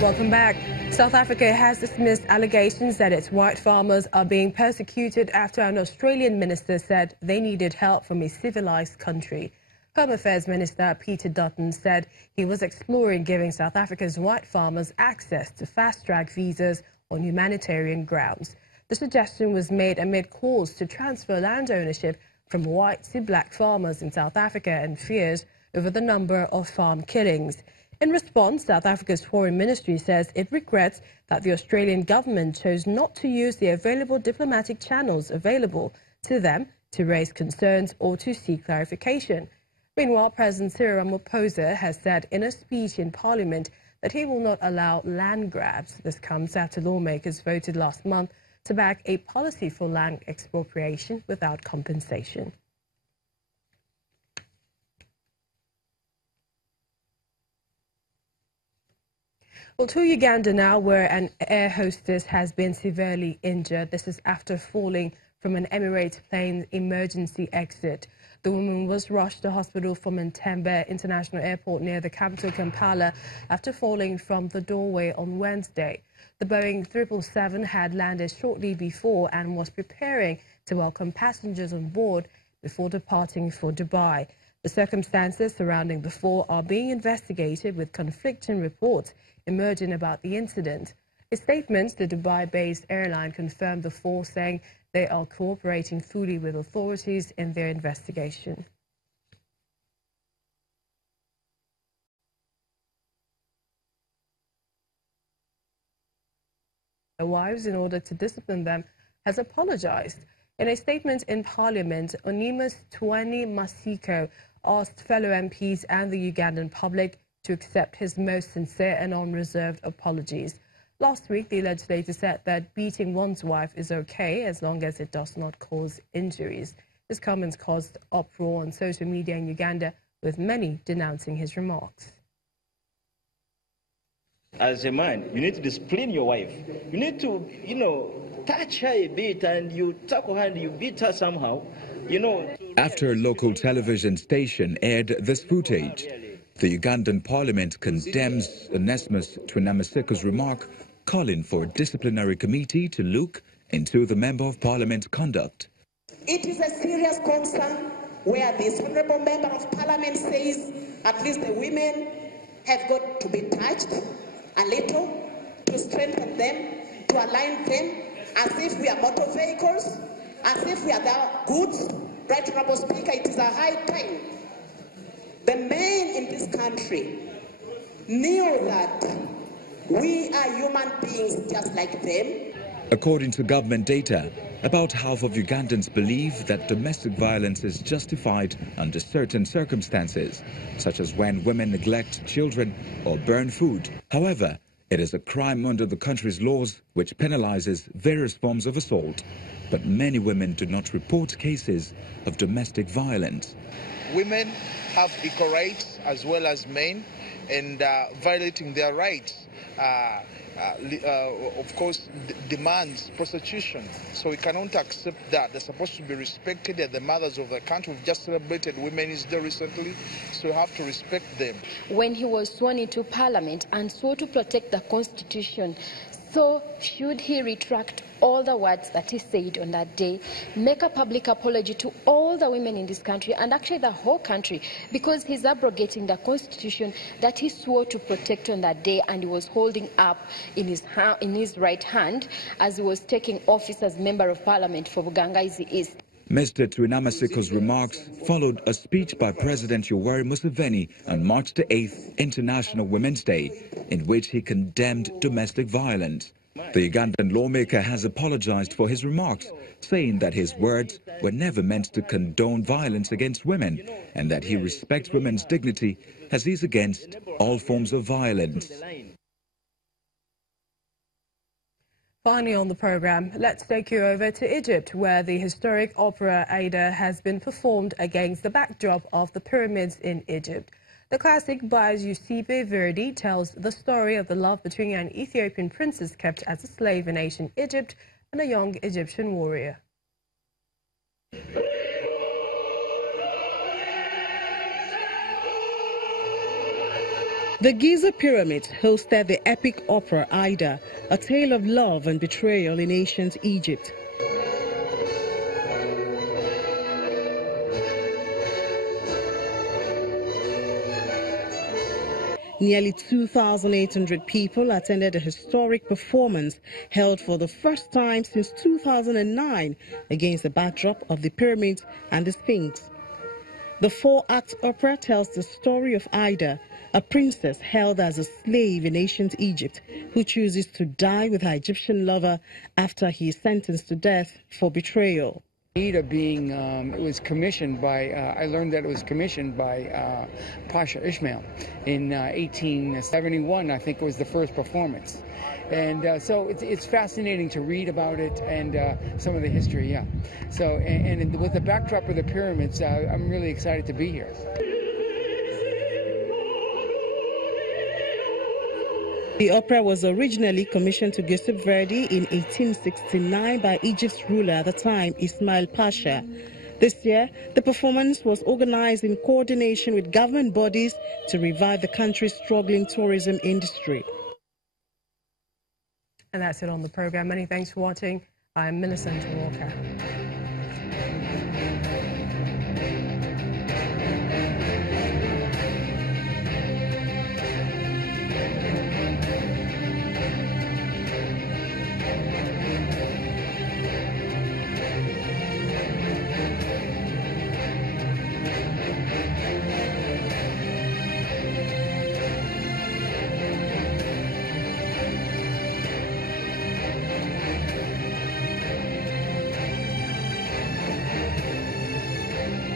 Welcome back. South Africa has dismissed allegations that its white farmers are being persecuted after an Australian minister said they needed help from a civilized country. Home Affairs Minister Peter Dutton said he was exploring giving South Africa's white farmers access to fast-track visas on humanitarian grounds. The suggestion was made amid calls to transfer land ownership from white to black farmers in South Africa and fears over the number of farm killings. In response, South Africa's Foreign Ministry says it regrets that the Australian government chose not to use the available diplomatic channels available to them to raise concerns or to seek clarification. Meanwhile, President Cyril Ramaphosa has said in a speech in Parliament that he will not allow land grabs. This comes after lawmakers voted last month to back a policy for land expropriation without compensation. Well, to Uganda now, where an air hostess has been severely injured. This is after falling from an Emirates plane's emergency exit. The woman was rushed to hospital from Entebbe International Airport near the capital Kampala after falling from the doorway on Wednesday. The Boeing 777 had landed shortly before and was preparing to welcome passengers on board before departing for Dubai. The circumstances surrounding the fall are being investigated, with conflicting reports emerging about the incident. In statements, the Dubai-based airline confirmed the fall, saying they are cooperating fully with authorities in their investigation. Their wives, in order to discipline them, has apologized. In a statement in Parliament, Onimus Twani Masiko asked fellow MPs and the Ugandan public to accept his most sincere and unreserved apologies. Last week, the legislator said that beating one's wife is okay as long as it does not cause injuries. His comments caused uproar on social media in Uganda, with many denouncing his remarks. As a man, you need to discipline your wife. You need to, touch her a bit, and you tackle her and you beat her somehow, After a local television station aired this footage, the Ugandan Parliament condemns Onesmus Twinamasiko's remark, calling for a disciplinary committee to look into the Member of Parliament's conduct. It is a serious concern where this Honourable Member of Parliament says at least the women have got to be touched a little to strengthen them, to align them, as if we are motor vehicles, as if we are the goods. Right, Honourable Speaker, it is a high time the men in this country knew that we are human beings just like them. According to government data, about half of Ugandans believe that domestic violence is justified under certain circumstances, such as when women neglect children or burn food. However, it is a crime under the country's laws, which penalizes various forms of assault. But many women do not report cases of domestic violence. Women have equal rights as well as men, and violating their rights, of course, demands prostitution. So we cannot accept that. They're supposed to be respected. They're the mothers of the country. We've just celebrated Women's Day recently, so we have to respect them. When he was sworn into Parliament and swore to protect the Constitution, so should he retract all the words that he said on that day, make a public apology to all the women in this country and actually the whole country, because he's abrogating the Constitution that he swore to protect on that day and he was holding up in his right hand as he was taking office as Member of Parliament for Bugangaizi East. Mr. Twinamasiko's remarks followed a speech by President Yoweri Museveni on March the 8th, International Women's Day, in which he condemned domestic violence. The Ugandan lawmaker has apologized for his remarks, saying that his words were never meant to condone violence against women and that he respects women's dignity as he's against all forms of violence. Finally on the program, let's take you over to Egypt, where the historic opera Aida has been performed against the backdrop of the pyramids in Egypt. The classic by Giuseppe Verdi tells the story of the love between an Ethiopian princess kept as a slave in ancient Egypt and a young Egyptian warrior. The Giza pyramids hosted the epic opera Aida, a tale of love and betrayal in ancient Egypt. Nearly 2,800 people attended a historic performance held for the first time since 2009 against the backdrop of the pyramids and the Sphinx. The four-act opera tells the story of Aida, a princess held as a slave in ancient Egypt who chooses to die with her Egyptian lover after he is sentenced to death for betrayal. Aida being, it was commissioned by, I learned that it was commissioned by Pasha Ismail in 1871, I think was the first performance. And so it's fascinating to read about it and some of the history, yeah. So, and with the backdrop of the pyramids, I'm really excited to be here. The opera was originally commissioned to Giuseppe Verdi in 1869 by Egypt's ruler at the time, Ismail Pasha. This year, the performance was organized in coordination with government bodies to revive the country's struggling tourism industry. And that's it on the program. Many thanks for watching. I'm Millicent Walker.